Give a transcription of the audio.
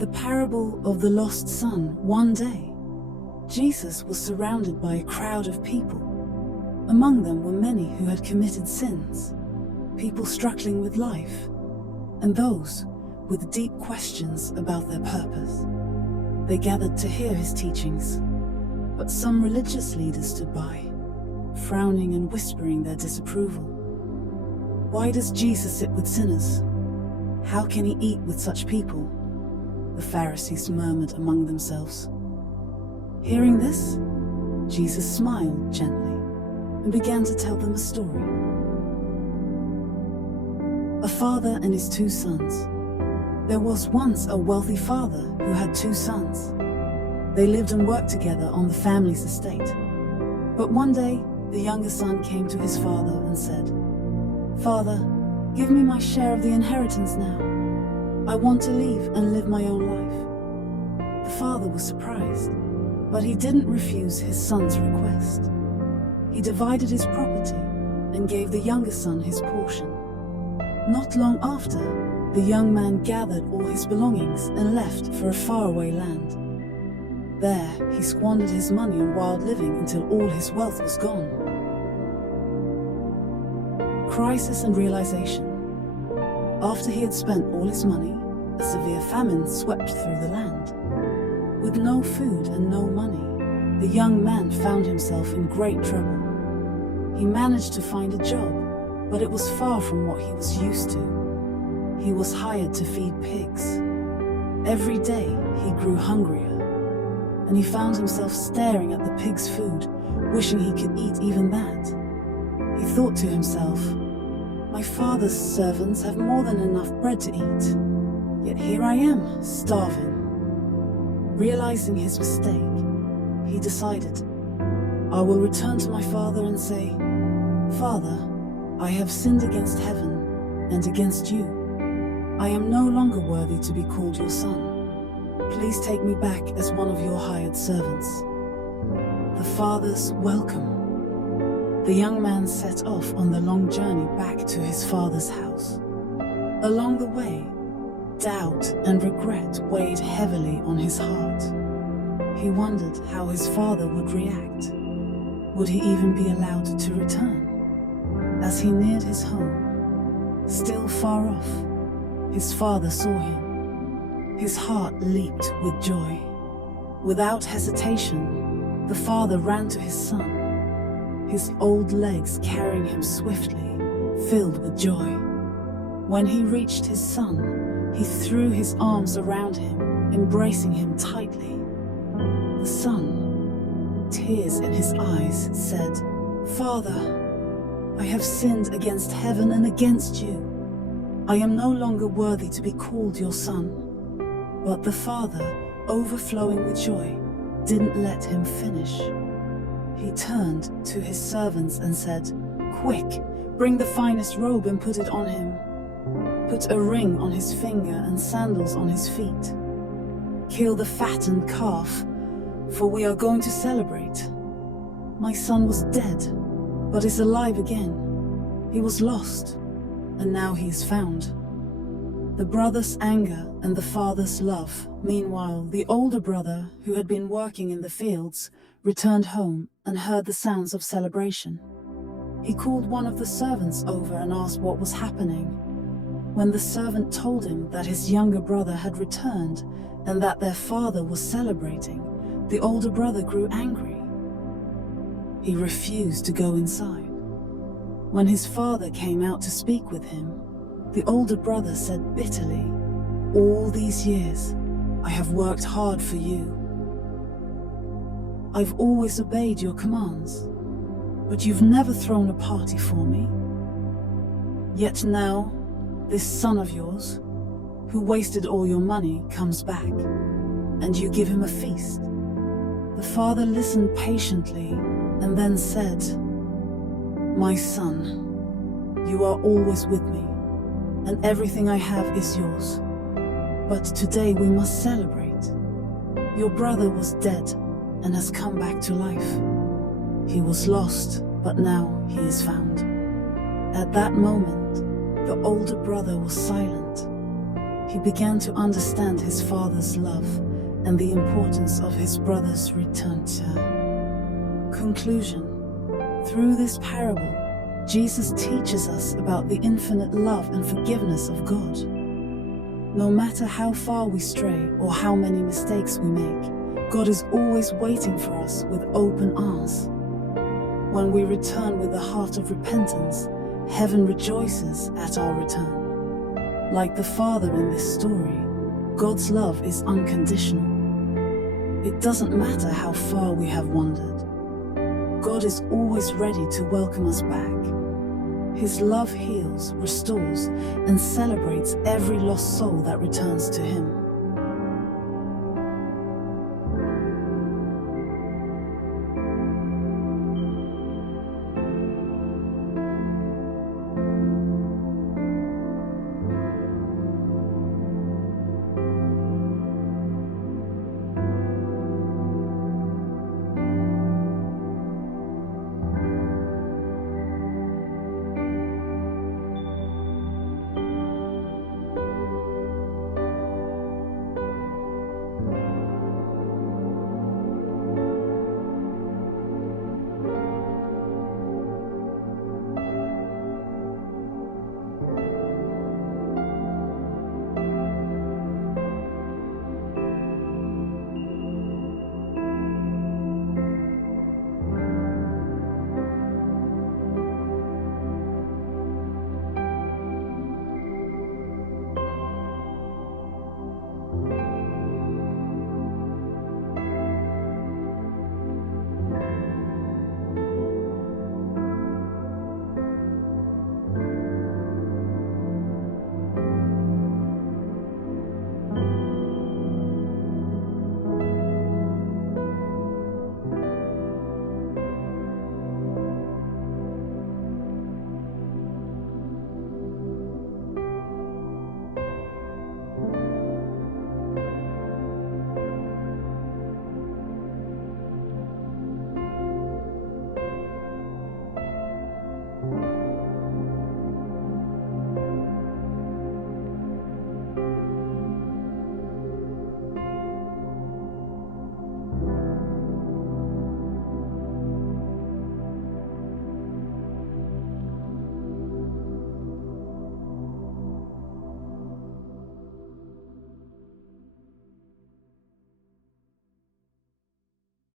The parable of the lost son. One day, Jesus was surrounded by a crowd of people. Among them were many who had committed sins, people struggling with life, and those with deep questions about their purpose. They gathered to hear his teachings, but some religious leaders stood by, frowning and whispering their disapproval. Why does Jesus sit with sinners? How can he eat with such people? The Pharisees murmured among themselves. Hearing this, Jesus smiled gently and began to tell them a story. A father and his two sons. There was once a wealthy father who had two sons. They lived and worked together on the family's estate. But one day, the younger son came to his father and said, "Father, give me my share of the inheritance now. I want to leave and live my own life." The father was surprised, but he didn't refuse his son's request. He divided his property and gave the younger son his portion. Not long after, the young man gathered all his belongings and left for a faraway land. There, he squandered his money on wild living until all his wealth was gone. Crisis and realization. After he had spent all his money, a severe famine swept through the land. With no food and no money, the young man found himself in great trouble. He managed to find a job, but it was far from what he was used to. He was hired to feed pigs. Every day, he grew hungrier, and he found himself staring at the pig's food, wishing he could eat even that. He thought to himself, "My father's servants have more than enough bread to eat, yet here I am, starving." Realizing his mistake, he decided, "I will return to my father and say, 'Father, I have sinned against heaven and against you. I am no longer worthy to be called your son. Please take me back as one of your hired servants.'" The father's welcome. The young man set off on the long journey back to his father's house. Along the way, doubt and regret weighed heavily on his heart. He wondered how his father would react. Would he even be allowed to return? As he neared his home, still far off, his father saw him. His heart leaped with joy. Without hesitation, the father ran to his son, his old legs carrying him swiftly, filled with joy. When he reached his son, he threw his arms around him, embracing him tightly. The son, tears in his eyes, said, "Father, I have sinned against heaven and against you. I am no longer worthy to be called your son." But the father, overflowing with joy, didn't let him finish. He turned to his servants and said, "Quick, bring the finest robe and put it on him. Put a ring on his finger and sandals on his feet. Kill the fattened calf, for we are going to celebrate. My son was dead, but is alive again. He was lost, and now he is found." The brother's anger and the father's love. Meanwhile, the older brother, who had been working in the fields, returned home and heard the sounds of celebration. He called one of the servants over and asked what was happening. When the servant told him that his younger brother had returned and that their father was celebrating, the older brother grew angry. He refused to go inside. When his father came out to speak with him, the older brother said bitterly, "All these years, I have worked hard for you. I've always obeyed your commands, but you've never thrown a party for me. Yet now, this son of yours, who wasted all your money, comes back, and you give him a feast." The father listened patiently and then said, "My son, you are always with me, and everything I have is yours. But today we must celebrate. Your brother was dead and has come back to life. He was lost, but now he is found." At that moment, the older brother was silent. he began to understand his father's love and the importance of his brother's return to her. Conclusion. Through this parable, Jesus teaches us about the infinite love and forgiveness of God. No matter how far we stray or how many mistakes we make, God is always waiting for us with open arms. When we return with a heart of repentance, heaven rejoices at our return. Like the Father in this story, God's love is unconditional. It doesn't matter how far we have wandered. God is always ready to welcome us back. His love heals, restores, and celebrates every lost soul that returns to Him.